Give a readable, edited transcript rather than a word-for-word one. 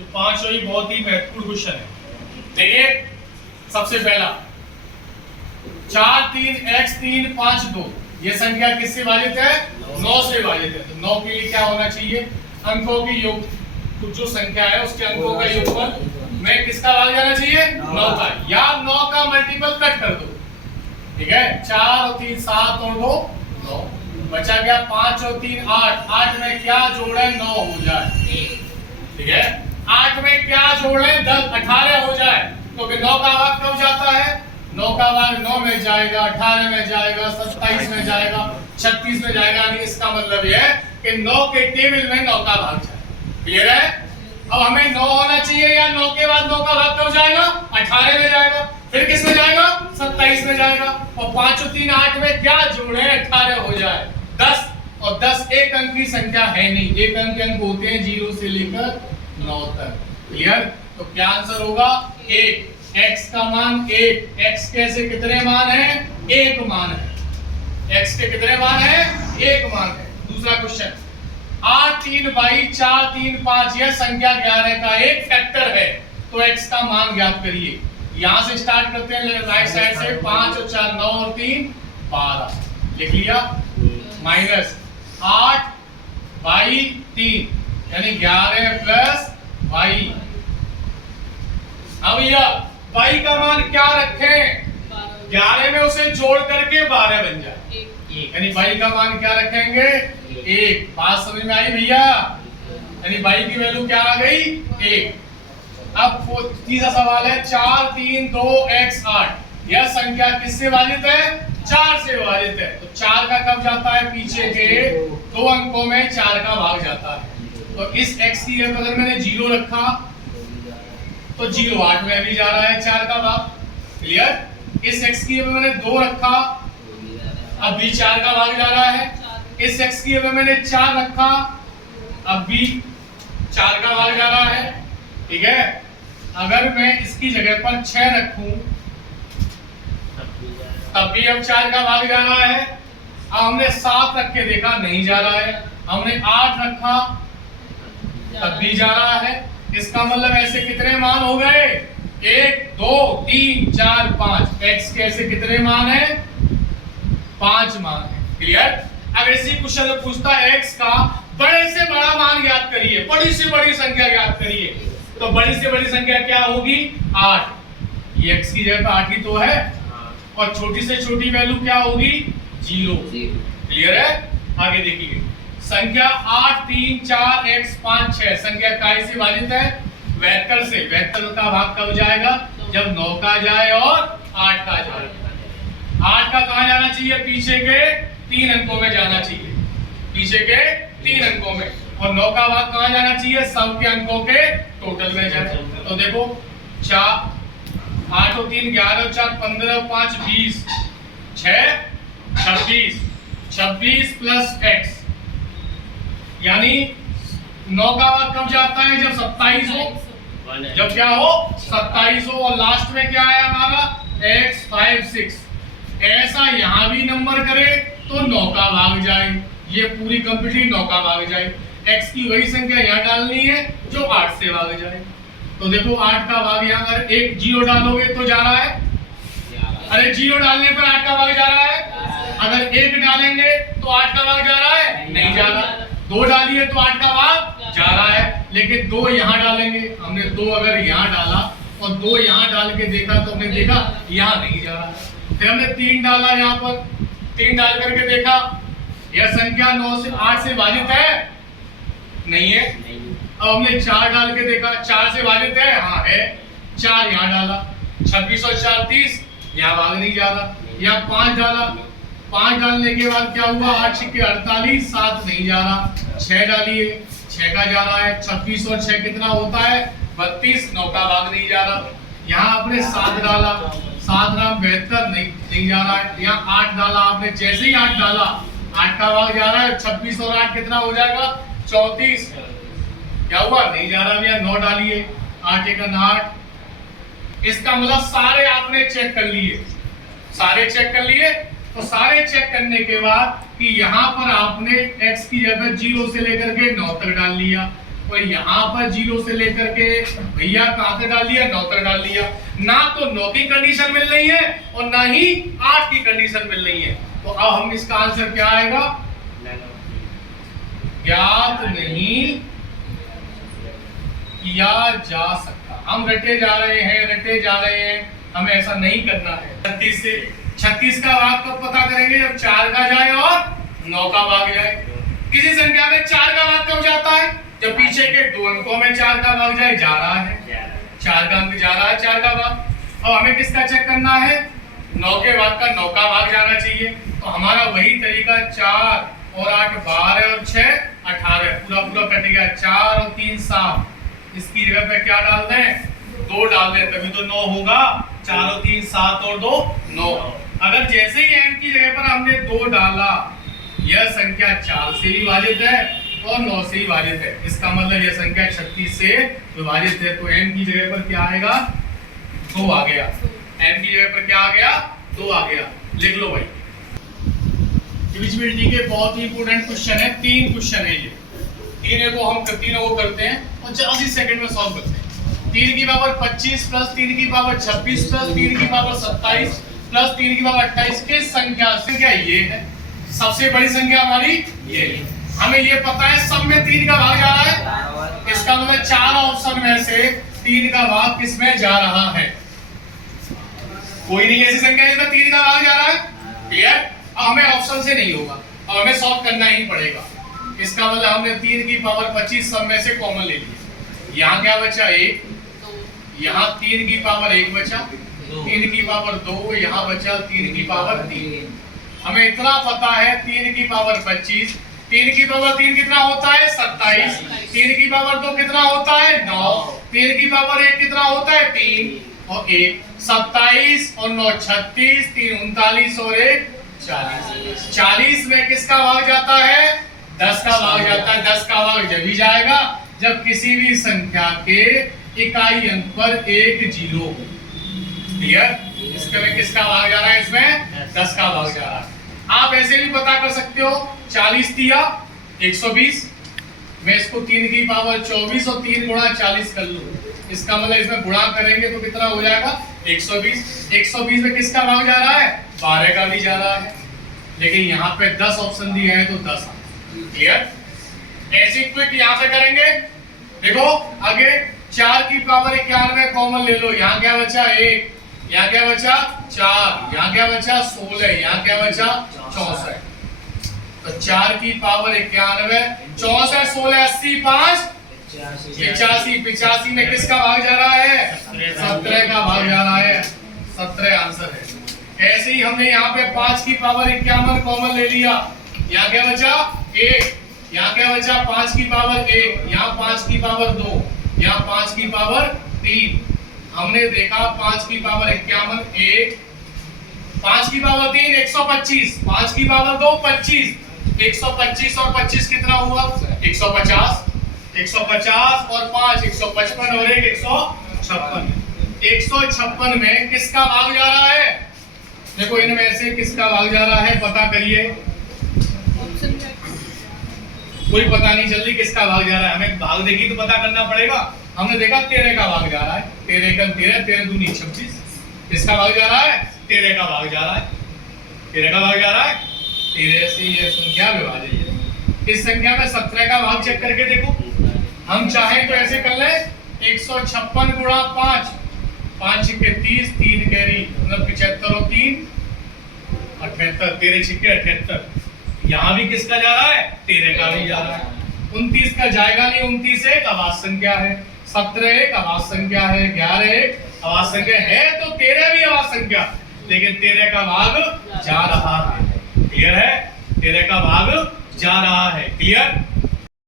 तो पांचों ही बहुत ही महत्वपूर्ण क्वेश्चन है। देखिए सबसे पहला 4 3 x 3 5 2 ये संख्या किससे विभाजित है? 9 से विभाजित है। तो 9 के लिए क्या होना चाहिए? अंकों के योग, तो जो संख्या है उसके अंकों का योगफल में किसका भाग जाना चाहिए? 9 का, या 9 का मल्टीपल कट कर दो। ठीक है, 4 और 3 7 और 2 9, बचा गया 5 और 3 8। 8 में क्या जोड़े? 9 हो जाए। ठीक है, 8 में क्या जोड़े? 10 18 हो जाए। तो 9 का भाग कब जाता है? 9 का भाग 9 में जाएगा, 18 में जाएगा, 27 में जाएगा, 36 में जाएगा। यानी इसका मतलब यह है कि 9 के टेबल में 9 का भाग जाएगा। क्लियर है? अब हमें 9 होना चाहिए, या 9 के बाद 9 का भाग कब जाएगा? 18 में जाएगा, फिर किस में जाएगा? 27 में जाएगा। और 5 और 3 8 में क्या जोड़े? 18 हो जाए 10। और 10 एक अंक की संख्या है नहीं, एक अंक के अंक होते हैं 0 से लेकर 9 तक। क्लियर? तो क्या आंसर होगा? 1। x का मान 1। x कैसे कितने मान है? 1 मान है। x के कितने मान है? 1 मान है। दूसरा क्वेश्चन 8 3 22 4 3 5 यह संख्या 11 का एक फैक्टर है, तो x का मान ज्ञात करिए। यहां से स्टार्ट करते हैं राइट साइड से। 5 और 4 9 और 3 12 लिख लिया, माइनस 8 बाई 3 यानी 11 प्लस 22। अब भैया y का मान क्या रखें? 11 में उसे जोड़ करके 12 बन जाए, यानी y का मान क्या रखेंगे? 1। बात समझ में आई भैया? यानी y की वैल्यू क्या आ गई? 1। अब तीसरा सवाल है 4 3 2 x 8 यह संख्या किससे विभाजित है? 4 से विभाजित है। तो 4 का कब जाता है? पीछे के 2 अंकों में 4 का भाग जाता है। तो इस x की जगह अगर मैंने 0 रखा तो 0 8 में भी जा रहा है 4 का भाग। क्लियर? इस x की जगह मैंने 2 रखा, अब भी 4 का भाग जा रहा है। इस x की जगह मैंने 4 रखा, अब भी 4 का भाग जा रहा है। ठीक है, अगर मैं इसकी जगह पर 6 रखूं तब भी अब 4 का भाग जा रहा है। अब हमने 7 रख के देखा, नहीं जा रहा है। हमने 8 रखा तब भी जा रहा है। इसका मतलब ऐसे कितने मान हो गए? 1 2 3 4 5। x के ऐसे कितने मान है? 5 मान है। क्लियर? अगर इसी क्वेश्चन में पूछता है x का बड़े से बड़ा मान ज्ञात करिए, बड़ी से बड़ी संख्या ज्ञात करिए, तो बड़ी से बड़ी संख्या क्या होगी? 8। ये x की जगह पे 8 ही तो है। और छोटी से छोटी वैल्यू क्या होगी? 0। क्लियर है? आगे देखिए संख्या 8 3 4 x 5 6 संख्या काय से विभाजित है? वेक्टर से। वेक्टर का भाग कब जाएगा? जब 9 का जाए और 8 का जाए। 8 का कहां जाना चाहिए? पीछे के 3 अंकों में जाना चाहिए, पीछे के 3 अंकों में। और 9 का भाग कहां जाना चाहिए? सब के अंकों के टोटल में जाए। तो देखो 4 8 और 3 11 और 4 15 और 5 20 6 26 26 प्लस x यानी 9 का भाग कब जाता है? जब 27 हो। जब क्या हो? 27 हो। और लास्ट में क्या है हमारा? x 5 6। ऐसा यहां भी नंबर करे तो 9 का भाग जाए, ये पूरी कंप्लीट 9 का भाग जाए। x की वही संख्या यहां डालनी है जो 8 से भाग जाए। तो देखो 8 का भाग यहां अगर 1 0 डालोगे तो जा रहा है, अरे 0 डालने पर 8 का भाग जा रहा है। अगर 1 डालेंगे तो 8 का भाग जा रहा है? नहीं जा रहा। 2 डालिए तो 8 का भाग जा रहा है, लेकिन 2 यहाँ डालेंगे। हमने 2 अगर यहाँ डाला और 2 यहाँ डाल के देखा तो हमने देखा यहाँ नहीं जा रहा। फिर हमने 3 डाला, यहाँ पर 3 डाल करके देखा यह संख्या 9 से 8 से विभाजित है? नहीं है। अब हमने 4 डाल के देखा, 4 से विभाजित है? हाँ है। 4 यहाँ डाला, 26 और 4 30, यहाँ भाग नहीं जा रहा। यहाँ 5 डाला, 5 डालने के बाद क्या हुआ? 8 6 48, 7 नहीं जा रहा। 6 डालिए, 6 का जा रहा है। 26 और 6 कितना होता है? 32, 9 का भाग नहीं जा रहा। यहाँ आपने 7 डाला, 7 ग्राम 72, नहीं जा रहा है। यहाँ 8 डाला आपने, जैसे ही 8 डाला 8 का भाग जा रहा है। 26 और 8 कितना हो जाएगा? 34। क्या हुआ? नहीं जा रहा। यहाँ 9 डालिए, 8 1 8। इसका मतलब सारे आपने चेक कर लिए, सारे चेक कर लिए। तो सारे चेक करने के बाद कि यहाँ पर आपने x की जगह 0 से लेकर के 9 तक डाल लिया, और यहाँ पर 0 से लेकर के भैया कहाँ तक डाल दिया, 9 तक डाल दिया। ना तो 9 की कंडीशन मिल रही है और ना ही 8 की कंडीशन मिल रही है। तो अब हम इसका आंसर क्या आएगा, ज्ञात नहीं किया जा सकता। हम रटे जा रहे हैं, हमें ऐसा नहीं करना है। 36 से 36 का भाग कब पता करेंगे, जब 4 का जाए और 9 का भाग जाए। किसी संख्या में 4 का भाग कब जाता है, जब पीछे के 2 अंकों में 4 का भाग जाए। जा रहा है 4 का अंक, जा रहा है 4 का भाग। अब हमें किसका चेक करना है, 9 के भाग का 9 का भाग जाना चाहिए। तो हमारा वही तरीका, 4 और 8 12 और 6 18, पूरा पूरा कट गया। 4 और 3 7, इसकी जगह पे क्या डाल दें, 2 डाल दें, तभी तो 9 होगा। 4 और 3 7 और 2 9। अगर जैसे ही m की जगह पर हमने 2 डाला, यह संख्या 4 से विभाजित है और 9 से विभाजित है। इसका मतलब यह संख्या 36 से विभाजित है। तो m की जगह पर क्या आएगा, 2 आ गया। m की जगह पर क्या आ गया, 2 आ गया। लिख लो भाई। डिविजिबिलिटी के बहुत ही इंपॉर्टेंट क्वेश्चन है, 3 क्वेश्चन है ये। तीनों को करते हैं और 80 सेकंड में सॉल्व करते हैं। 3 की पावर 25 प्लस 3 की पावर 26 प्लस 3 की पावर 27 प्लस 3 की पावर 28 किस संख्या से, क्या ये है सबसे बड़ी संख्या हमारी, ये है। हमें ये पता है सब में 3 का भाग जा रहा है। इसका मतलब 4 ऑप्शन में से 3 का भाग किस में जा रहा है, कोई नहीं ऐसी संख्या जिसमें 3 का भाग जा रहा है। क्लियर। अब हमें ऑप्शन से नहीं होगा, अब हमें सॉल्व करना ही पड़ेगा। इसका मतलब हमने 3 की पावर 25 सब में से कॉमन ले लिया। यहाँ क्या बचा, 1, यहाँ 3 की पावर 1 बचा, 3 की पावर 2, यहाँ बचा 3 की पावर 3। हमें इतना पता है 3 की पावर 25, 3 की पावर 3 कितना होता है 27, 3 की पावर 2 कितना होता है 9, 3 की पावर 1 कितना होता है 3 और 1 27 और 9 36, 3 39 और 1 40। 40 में किसका भाग जाता है, 10 का भाग जाता है। 10 का भाग जब ही जाएगा जब किसी भी संख्या के इकाई अंक पर 1 0 हो। क्लियर। इसमें किसका भाग जा रहा है, इसमें 10 का भाग जा रहा है। आप ऐसे भी पता कर सकते हो, 40 दिया 120, मैं इसको 3 की पावर 24 और 3 गुणा 40 कर लूं। इसका मतलब इसमें गुणा करेंगे तो कितना हो जाएगा 120। 120 में किसका भाग जा रहा है, 12 का भी जा रहा है। लेकिन यहाँ पे 10 ऑप्शन दिए हैं तो 10। क्लियर। ऐसी क्विक यहाँ से करेंगे। देखो आगे 4 की पावर 91 कॉमन ले लो। यहाँ क्या बचा 1, यहाँ क्या बचा 4, यहाँ क्या बचा 16, यहाँ क्या बचा 64। तो 4 की पावर 91, 64, 16, 80, 5 85। 85 में किसका भाग जा रहा है, 17 का भाग जा रहा है। 17 आंसर है। ऐसे ही हमने यहाँ पे 5 की पावर 51 कॉमन ले लिया। यहाँ क्या बचा 1, यहाँ क्या बचा 5 की पावर 1, यहाँ 5 की पावर 2, यहाँ 5 की पावर 3। हमने देखा 5 की पावर 51 1, 5 की पावर 3 125, 5 की पावर 2 25, 125 और 25 कितना हुआ 150, 150 और 5 155 और 1 156। 156 में किसका भाग जा रहा है, देखो इनमें से किसका भाग जा रहा है पता करिए। कोई पता नहीं चल रही किसका भाग जा रहा है, हमें भाग देखी तो पता करना पड़ेगा। हमने देखा 13 का भाग जा रहा है, 13 का 13, 13 दूनी 26। किसका भाग जा रहा है 13 का भाग जा रहा है, 13 का भाग जा रहा है। 13 से ये संख्या विभाजित है। इस संख्या में 17 का भाग चेक करके देखो। हम चाहें तो ऐसे कर ले 156 गुणा 5, 5 के 30, 3 कैरी मतलब 75 और 3 78, 13 छिक्के 78। यहाँ भी किसका जा रहा है 13 का भी जा रहा है। 29 का जाएगा नहीं, 29 एक अभाज्य संख्या है, 17 एक अभाज्य संख्या है, 11 एक अभाज्य संख्या है, तो 13 भी अभाज्य संख्या, लेकिन 13 का भाग जा रहा है। क्लियर है, 13 का भाग जा रहा है। क्लियर।